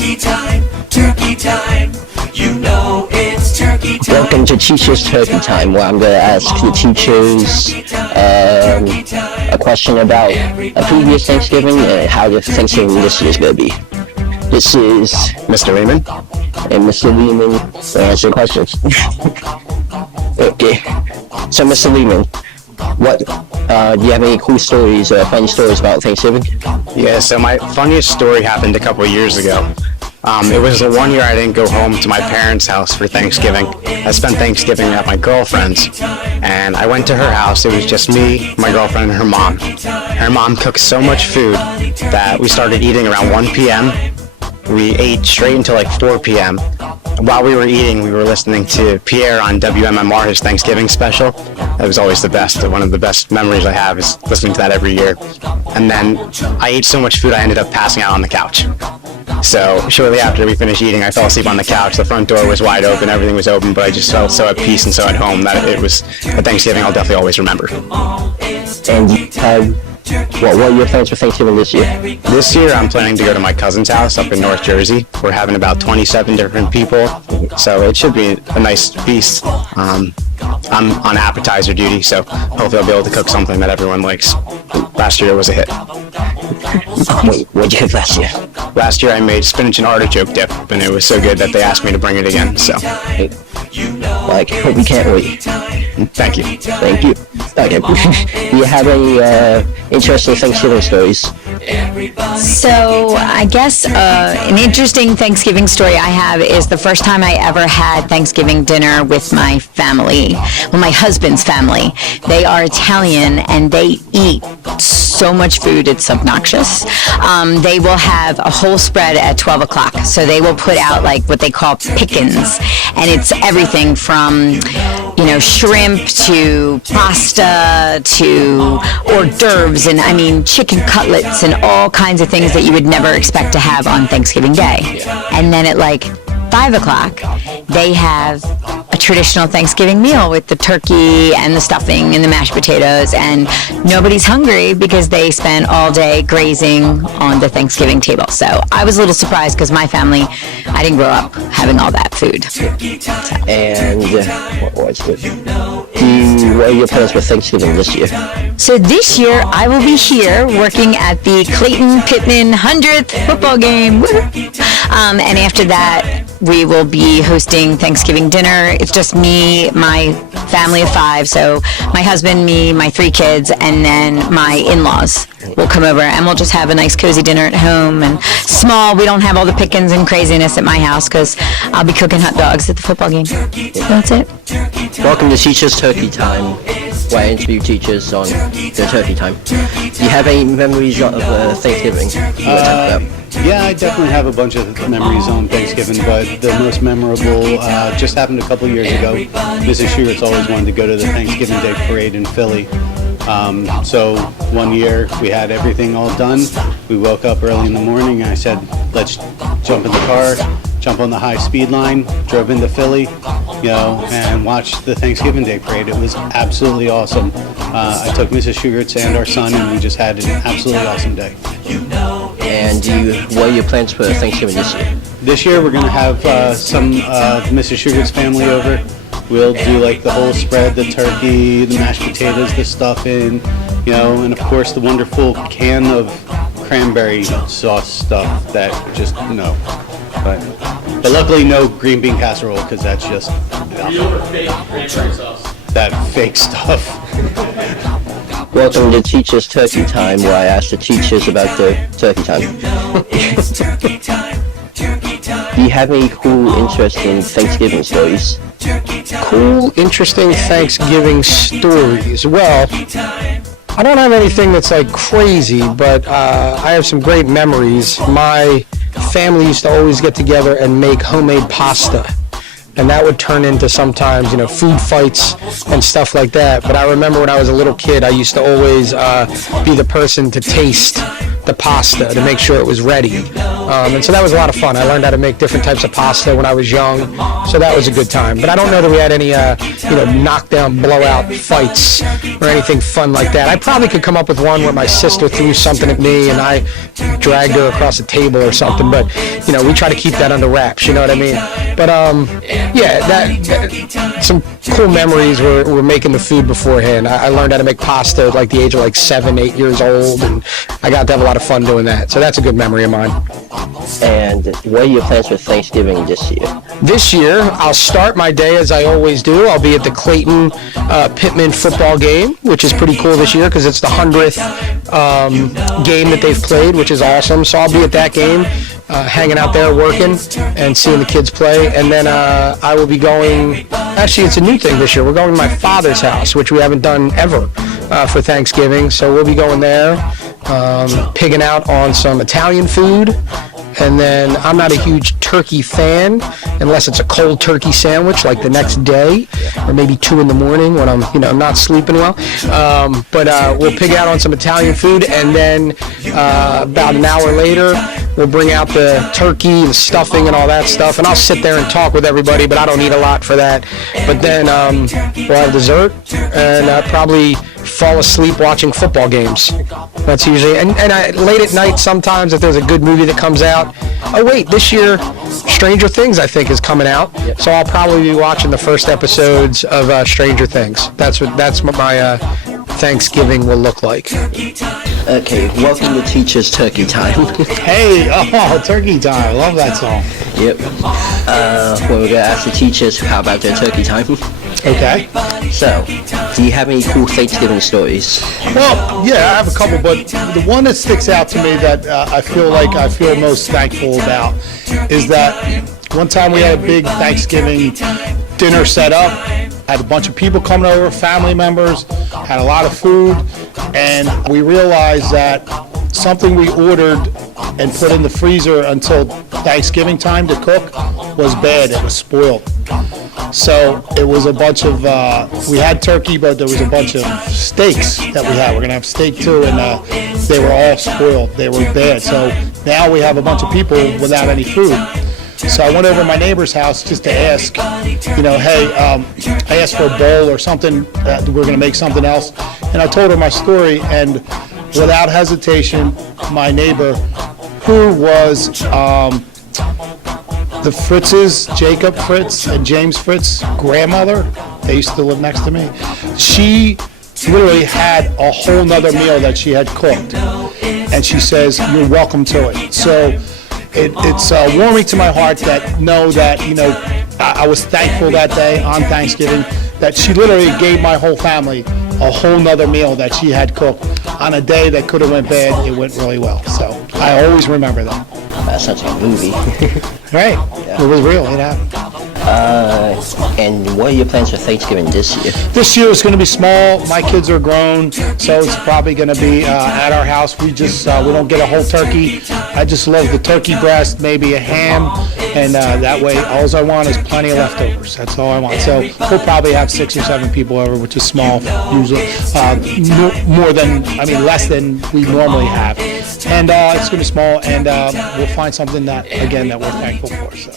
turkey time, turkey time. You know it's turkey time. Welcome to Teachers Turkey Time, where I'm going to ask the teachers a question about a previous Thanksgiving and how the Thanksgiving this year is going to be. This is Mr. Raymond, and Mr. Lehman will answer questions. Okay, so Mr. Lehman, what do you have any cool stories or funny stories about Thanksgiving? Yeah, so my funniest story happened a couple of years ago. It was the one year I didn't go home to my parents' house for Thanksgiving. I spent Thanksgiving at my girlfriend's, and I went to her house. It was just me, my girlfriend, and her mom. Her mom cooked so much food that we started eating around 1 p.m. We ate straight until like 4 p.m. While we were eating, we were listening to Pierre on WMMR, his Thanksgiving special. That was always the best. One of the best memories I have is listening to that every year. And then I ate so much food I ended up passing out on the couch. So shortly after we finished eating, I fell asleep on the couch. The front door was wide open, everything was open, but I just felt so at peace and so at home that it was a Thanksgiving I'll definitely always remember. And what are your plans for Thanksgiving this year? This year I'm planning to go to my cousin's house up in North Jersey. We're having about 27 different people, so it should be a nice feast. I'm on appetizer duty, so hopefully I'll be able to cook something that everyone likes. Last year it was a hit. Wait, what'd you have last year? Last year I made spinach and artichoke dip, and it was so good that they asked me to bring it again, so. Like, hope we can't wait. Thank you. Thank you. Okay. Do you have any interesting Thanksgiving stories? So I guess an interesting Thanksgiving story I have is the first time I ever had Thanksgiving dinner with my family, well, my husband's family. They are Italian and they eat so much food, it's obnoxious. They will have a whole spread at 12 o'clock. So they will put out like what they call pickins, and it's everything from, you know, shrimp to pasta to hors d'oeuvres, and I mean chicken cutlets and all kinds of things that you would never expect to have on Thanksgiving Day. And then at like 5 o'clock, they have a traditional Thanksgiving meal with the turkey and the stuffing and the mashed potatoes, and nobody's hungry because they spent all day grazing on the Thanksgiving table. So I was a little surprised because my family, I didn't grow up having all that food. And what are your plans for Thanksgiving this year? So this year I will be here working at the Clayton Pittman 100th football game. And after that, we will be hosting Thanksgiving dinner. It's just me, my family of 5, so my husband, me, my 3 kids, and then my in-laws will come over, and we'll just have a nice cozy dinner at home, and small. We don't have all the pickings and craziness at my house because I'll be cooking hot dogs at the football game. So that's it. Welcome to Teachers Turkey Time, where I interview teachers on their turkey time. Do you have any memories of Thanksgiving you want to talk about? Yeah, I definitely have a bunch of memories on Thanksgiving, but the most memorable just happened a couple years ago. Mrs. Schuertz always wanted to go to the Thanksgiving Day Parade in Philly. So one year we had everything all done. We woke up early in the morning and I said, let's jump in the car, jump on the high speed line, drove into Philly, you know, and watched the Thanksgiving Day Parade. It was absolutely awesome. I took Mrs. Schuertz and our son, and we just had an absolutely awesome day. And what are your plans for Thanksgiving this year? This year we're going to have some of Mrs. Schuertz's family over. We'll do like the whole spread, the turkey, the mashed potatoes, the stuffing, you know, and of course the wonderful can of cranberry sauce stuff that just, no. But luckily no green bean casserole, because that's just that fake stuff. Welcome to Teachers Turkey Time, where I ask the teachers about their turkey time. Do you have any cool, interesting Thanksgiving stories? Cool, interesting Thanksgiving stories. Well, I don't have anything that's like crazy, but I have some great memories. My family used to always get together and make homemade pasta, and that would turn into sometimes, you know, food fights and stuff like that. But I remember when I was a little kid, I used to always be the person to taste the pasta to make sure it was ready. And so that was a lot of fun. I learned how to make different types of pasta when I was young, so that was a good time. But I don't know that we had any, knockdown, blowout fights or anything fun like that. I probably could come up with one where my sister threw something at me and I dragged her across the table or something. But we try to keep that under wraps. You know what I mean? But that some cool memories were making the food beforehand. I learned how to make pasta at like the age of like 7, 8 years old, and I got to have a lot of fun doing that. So that's a good memory of mine. And what are your plans for Thanksgiving this year? This year, I'll start my day as I always do. I'll be at the Clayton Pittman football game, which is pretty cool this year because it's the 100th game that they've played, which is awesome. So I'll be at that game, hanging out there working and seeing the kids play. And then I will be going, actually it's a new thing this year, we're going to my father's house, which we haven't done ever for Thanksgiving. So we'll be going there, pigging out on some Italian food. And then I'm not a huge turkey fan unless it's a cold turkey sandwich like the next day or maybe 2 in the morning when I'm not sleeping well. But we'll pig out on some Italian food, and then about an hour later we'll bring out the turkey, the stuffing, and all that stuff. And I'll sit there and talk with everybody, but I don't eat a lot for that. But then we'll have dessert and probably fall asleep watching football games. That's usually, and late at night sometimes if there's a good movie that comes out. Oh wait, this year Stranger Things I think is coming out, so I'll probably be watching the first episodes of Stranger Things. That's what my Thanksgiving will look like. Okay, welcome to Teacher's Turkey Time. Hey, turkey time. I love that song. Yep. We're going to ask the teachers how about their turkey time. Okay. So, do you have any cool Thanksgiving stories? Well, yeah, I have a couple, but the one that sticks out to me that I feel most thankful about is that one time we had a big Thanksgiving dinner set up. Had a bunch of people coming over, family members, had a lot of food, and we realized that something we ordered and put in the freezer until Thanksgiving time to cook was bad. It was spoiled. So it was a bunch of, we had turkey, but there was a bunch of steaks that we had. We're going to have steak too, and they were all spoiled. They were bad. So now we have a bunch of people without any food. So I went over to my neighbor's house just to ask, hey, I asked for a bowl or something, we're going to make something else. And I told her my story, and without hesitation, my neighbor, who was the Fritz's, Jacob Fritz and James Fritz grandmother, they used to live next to me, she literally had a whole nother meal that she had cooked. And she says, you're welcome to it. So it's warming to my heart that I was thankful that day on Thanksgiving that she literally gave my whole family a whole nother meal that she had cooked on a day that could have went bad. It went really well. So I always remember that. That's such a movie. Right. Yeah. It was real. It happened. And what are your plans for Thanksgiving this year? This year it's going to be small. My kids are grown, so it's probably going to be at our house. We don't get a whole turkey. I just love the turkey breast, maybe a ham, and that way all I want is plenty of leftovers. That's all I want. So we'll probably have 6 or 7 people over, which is small, usually less than we normally have. And it's going to be small, and we'll find something that we're thankful for. So.